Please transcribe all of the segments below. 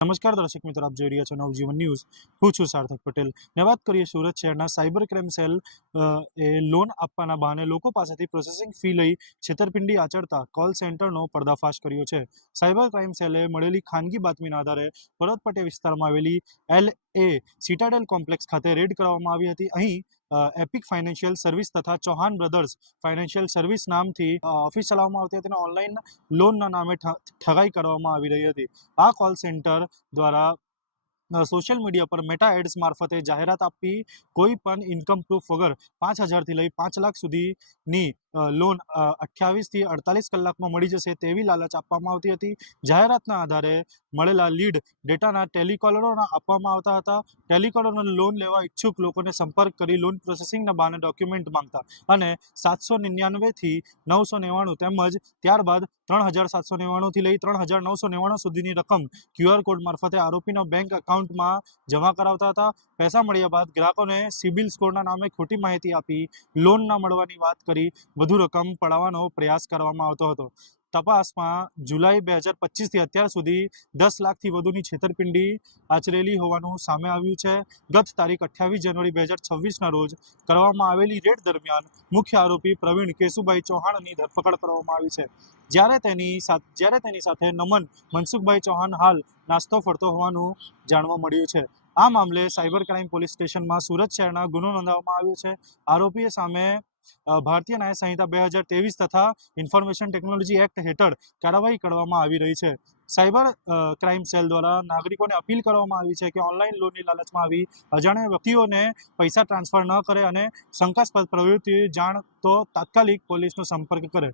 નમસ્કાર દર્શક મિત્રો, આપ જોઈ રહ્યા છો નવજીવન ન્યૂઝ. હું છું સાર્થક પટેલ ને વાત કરીએ સુરત શહેરના સાયબર ક્રાઇમ સેલ એ લોન આપવાના બહાને લોકો પાસેથી પ્રોસેસિંગ ફી લઈ છેતરપિંડી આચરતા કોલ સેન્ટરનો પર્દાફાશ કર્યો છે. સાયબર ક્રાઇમ સેલે મળેલી ખાનગી બાતમીના આધારે પરત પટેલ વિસ્તારમાં આવેલી LA સિટાડેલ કોમ્પ્લેક્સ ખાતે રેડ કરવામાં આવી હતી. અહીં એપિક ફાઇનાન્શિયલ સર્વિસ તથા ચૌહાણ બ્રધર્સ ફાઇનાન્શિયલ સર્વિસ નામથી ઓફિસ ચલાવવામાં આવતી હતી અને ઓનલાઈન લોનના નામે ઠગાઈ કરવામાં આવી રહી હતી. આ કોલ સેન્ટર દ્વારા સોશિયલ મીડિયા પર મેટા એડ્સ મારફતે જાહેરાત આપી કોઈ પણ ઇન્કમ પ્રૂફ વગર 5,000થી લઈ 5 લાખ સુધીની લોન 28 થી 48 કલાકમાં મળી જશે તેવી લાલચ આપવામાં આવતી હતી. જાહેરાતના આધારે મળેલા લીડ ડેટાના ટેલિકોલરોના આપવામાં આવતા હતા. ટેલિકોલરનો લોન લેવા ઈચ્છુક લોકોને સંપર્ક કરી લોન પ્રોસેસિંગના બહાને ડોક્યુમેન્ટ માંગતા અને 799 થી 999 તેમજ ત્યારબાદ 3,799 થી લઈ 3,999 સુધીની રકમ QR કોડ મારફતે આરોપીના બેંક એકાઉન્ટમાં જમા કરાવતા હતા. પૈસા મળ્યા બાદ ગ્રાહકોને સિબિલ સ્કોરના નામે ખોટી માહિતી આપી લોન ના મળવાની વાત કરી વધુ રકમ પડાવવાનો પ્રયાસ કરવામાં આવતો હતો. તપાસમાં જુલાઈ 2025 થી અત્યાર સુધી 10 લાખથી વધુની છેતરપિંડી આચરેલી હોવાનું સામે આવ્યું છે. ગત તારીખ 28 જાન્યુઆરી 2026ના રોજ કરવામાં આવેલી રેડ દરમિયાન મુખ્ય આરોપી પ્રવીણ કેશુભાઈ ચૌહાણની ધરપકડ કરવામાં આવી છે. જ્યારે તેની સાથે નમન મનસુખભાઈ ચૌહાણ હાલ નાસ્તો ફરતો હોવાનું જાણવા મળ્યું છે. આ મામલે સાયબર ક્રાઇમ પોલીસ સ્ટેશનમાં સુરત શહેરના ગુનો નોંધવામાં આવ્યો છે. આરોપીએ સામે ભારતીય ન્યાય સંહિતા 2023 તથા ઇન્ફોર્મેશન ટેકનોલોજી એક્ટ હેઠળ કાર્યવાહી કરવામાં આવી રહી છે. સાયબર ક્રાઇમ સેલ દ્વારા નાગરિકોને અપીલ કરવામાં આવી છે કે ઓનલાઈન લોનની લાલચમાં આવી અજાણ્યા વ્યક્તિઓને પૈસા ટ્રાન્સફર ન કરે અને શંકાસ્પદ પ્રવૃત્તિ જાણ તો તાત્કાલિક પોલીસનો સંપર્ક કરે.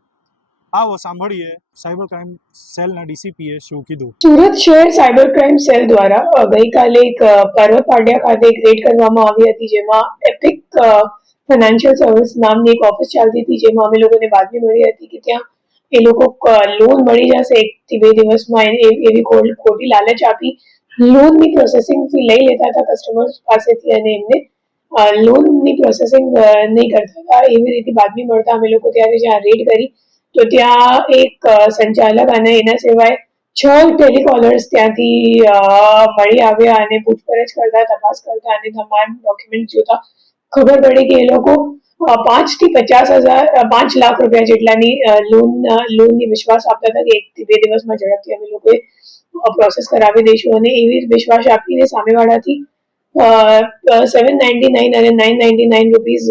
આવો સાંભળીએ સાયબર ક્રાઇમ સેલના ડીસીપીએ શું કીધું. સુરત શહેર સાયબર ક્રાઇમ સેલ દ્વારા ગઈકાલે એક પર્વત પાટિયા ખાતે એક રેડ કરવામાં આવી હતી, જેમાં એપિક ફાઇનાન્શિયલ સર્વિસ નામની એક ઓફિસ ચાલતી હતી, જેમાં અમે લોકોને બાતમી મળી હતી કે ત્યાં એ લોકો લોન મળી જશે 1 થી 2 દિવસમાં એવી ખોટી લાલચ આપી લોનની પ્રોસેસિંગ ફી લઈ લેતા હતા કસ્ટમર્સ પાસેથી અને એમને લોનની પ્રોસેસિંગ નહીં કરતા હતા. એવી રીતે બાતમી મળતા અમે લોકો ત્યારે જ્યાં રેડ કરી તો ત્યાં એક સંચાલક અને એના સિવાય 6 ટેલિકોલર્સ ત્યાંથી મળી આવ્યા અને પૂછપરછ કરતા, તપાસ કરતા અને તમામ ડોક્યુમેન્ટ જોતા ખબર પડી કે એ લોકો 5 થી 5 લાખ રૂપિયા જેટલાની લોનની વિશ્વાસ આપતા હતા કે 1 થી 2 દિવસમાં ઝડપથી અમે લોકોએ પ્રોસેસ કરાવી દઈશું અને એવી વિશ્વાસ આપીને સામેવાળાથી 799 અને 999 રૂપીઝ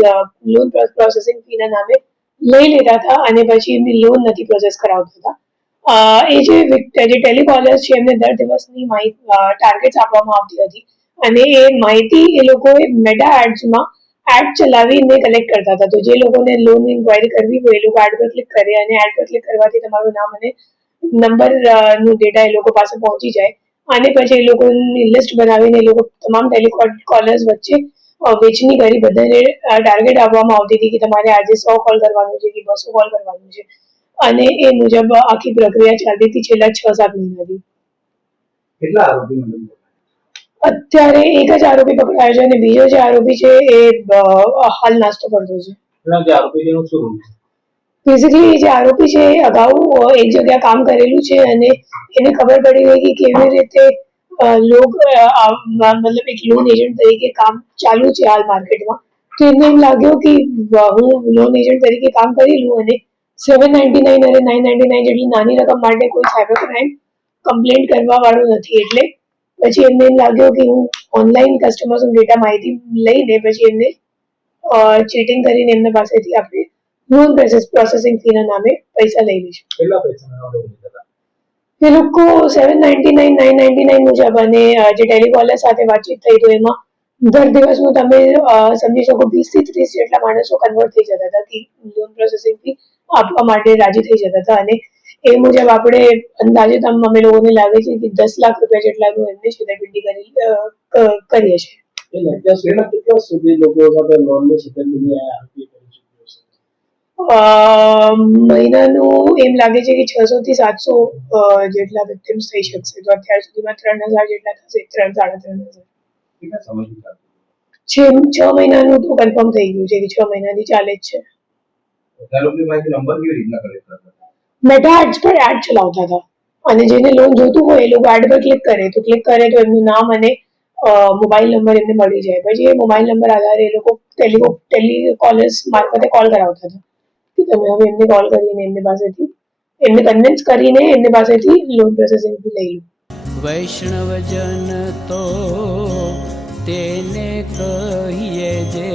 લોન પ્રોસેસિંગ ફીના નામે લઈ લેતા હતા અને પછી એમની લોન નથી પ્રોસેસ કરાવતા હતા. એ જે ટેલિકોલર્સ છે એમને દર દિવસની ટાર્ગેટ્સ આપવામાં આવતી હતી અને એ માહિતી એ લોકોએ મેટા એડ્સમાં એડ ચલાવીને કલેક્ટ કરતા હતા. તો જે લોકોને લોન ઇન્ક્વાયરી કરવી હોય એ લોકો એડ પર ક્લિક કરે અને એડ પર ક્લિક કરવાથી તમારું નામ અને નંબરનું ડેટા એ લોકો પાસે પહોંચી જાય અને પછી એ લોકોની લિસ્ટ બનાવીને એ લોકો તમામ ટેલિકોલર્સ વચ્ચે વેચણી કરી બધાને ટાર્ગેટ આપવામાં આવતી હતી કે તમારે આજે 100 કોલ કરવાનું છે કે 200 કોલ કરવાનું છે અને એ મુજબ આખી પ્રક્રિયા ચાલતી હતી છેલ્લા 6-7 મહિનાથી. કેટલા આરોપી અત્યારે એક જ આરોપી પકડાયો છે અને બીજો જે આરોપી છે એ હાલ નાસ્તો કરતો છે. બેઝિકલી જે આરોપી છે એ અગાઉ એક જગ્યા કામ કરેલું છે અને એને ખબર પડી ગઈ કે કેવી રીતે મતલબ એક લોન એજન્ટ તરીકે કામ ચાલુ છે હાલ માર્કેટમાં. તો એમને એમ લાગ્યો કે હું લોન એજન્ટ તરીકે કામ કરી લઉં અને 799 અને 999 જેટલી નાની રકમ માટે કોઈ સાયબર ક્રાઇમ કમ્પ્લેન્ટ કરવા વાળું નથી. એટલે પછી એમને એમ લાગ્યો કે હું ઓનલાઈન કસ્ટમર્સનો ડેટા માહિતી લઈને પછી એમને ચીટિંગ કરીને એમના પાસેથી આપણે લોન પ્રોસેસિંગ ફીના નામે પૈસા લઈ લઈશું. કેટલા પૈસા એ લોકો 799 999 મુજબ અને જે ટેલિકોલર સાથે વાતચીત થઈ તો એમાં દર દિવસનું તમે સમજી શકો 20 થી 30 જેટલા માણસો કન્વર્ટ થઈ જતા હતા કે લોન પ્રોસેસિંગ ફી આપવા માટે રાજી થઈ જતા હતા અને એ મુજબ આપણે અંદાજે અમે લોકોને લાગે છે કે 10 લાખ રૂપિયા જેટલાનું એમને છેતરપિંડી કરીએ છીએ. કેટલા સુધી લોકો સાથે લોનની છેતરપિંડી મહિનાનું એમ લાગે છે કે 600 થી 700 જેટલા વિક્ટિમ્સ થઈ શકશે. તો અત્યાર સુધીમાં 3,000 જેટલા થશે, 3,000-3,500. 6 મહિનાનું તો કન્ફર્મ થઈ ગયું છે કે 6 મહિનાથી ચાલે જ છે. મેટા એડ્સ પર એડ ચલાવતા હતા. અને જેને લોન જોતું હોય એ લોકો એડ પર ક્લિક કરે તો એમનું નામ અને મોબાઈલ નંબર એમને મળી જાય. પછી એ મોબાઈલ નંબર આધારે એ લોકો ટેલિકોલર્સ મારફતે કોલ કરાવતા હતા કે તમે હવે એમને કોલ કરીને એમને કન્વિન્સ કરીને એમની પાસેથી લોન પ્રોસેસિંગ લઈ લો. વૈષ્ણવજન તો તેને કહીએ જે